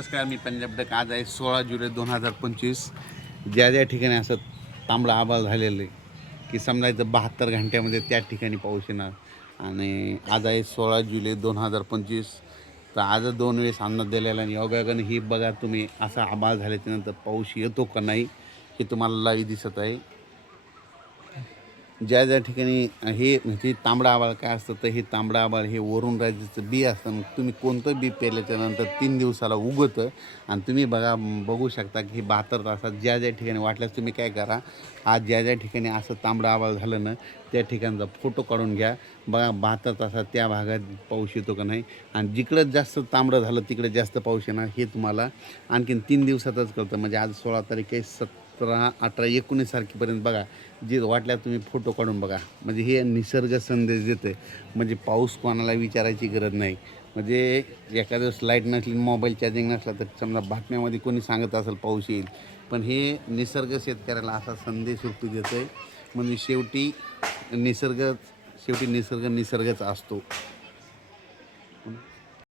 नमस्कार मी पंजाब डक आज आहे सोळा जुलै दोन हजार पंचवीस. ज्या ज्या ठिकाणी असं तांबडा आबाल झालेलं आहे की समजायचं बहात्तर घंट्यामध्ये त्या ठिकाणी पाऊस येणार. आणि आज आहे सोळा जुलै दोन हजार पंचवीस. तर आज दोन वेळेस अंदाज दिलेला आणि योगायोगाने ही बघा तुम्ही असा आबाळ झाल्याच्यानंतर पाऊस येतो का नाही हे तुम्हाला लाईव्ह दिसत आहे. ज्या ज्या ठिकाणी हे म्हणजे तांबडा आबाळ काय असतं तर हे तांबडा आबाळ हे वरून राज्याचं बी असतं. मग तुम्ही कोणतं बी पेरल्याच्यानंतर तीन दिवसाला उगवतं. आणि तुम्ही बघा बघू शकता की हे बहात्तर तासात ज्या ज्या ठिकाणी वाटल्यास तुम्ही काय करा. आज ज्या ज्या ठिकाणी असं तांबडा आबाळ झालं ना त्या ठिकाणचा फोटो काढून घ्या. बघा बहात्तर तासात त्या भागात पाऊस येतो का नाही. आणि जिकडं जास्त तांबडं झालं तिकडे जास्त पाऊस येणार हे तुम्हाला आणखीन तीन दिवसातच कळतं. म्हणजे आज सोळा तारीख आहे सतरा अठरा एकोणीस तारखेपर्यंत बघा जे वाटल्या तुम्ही फोटो काढून बघा. म्हणजे हे निसर्ग संदेश देते म्हणजे पाऊस कोणाला विचारायची गरज नाही. म्हणजे एखाद्या दिवस लाइट नसली मोबाईल चार्जिंग नसला तर समजा बातम्यामध्ये कोणी सांगत असेल पाऊस येईल. पण हे निसर्ग शेतकऱ्याला असा संदेश रूपी देतो आहे म्हणजे शेवटी निसर्ग शेवटी निसर्ग निसर्गच असतो.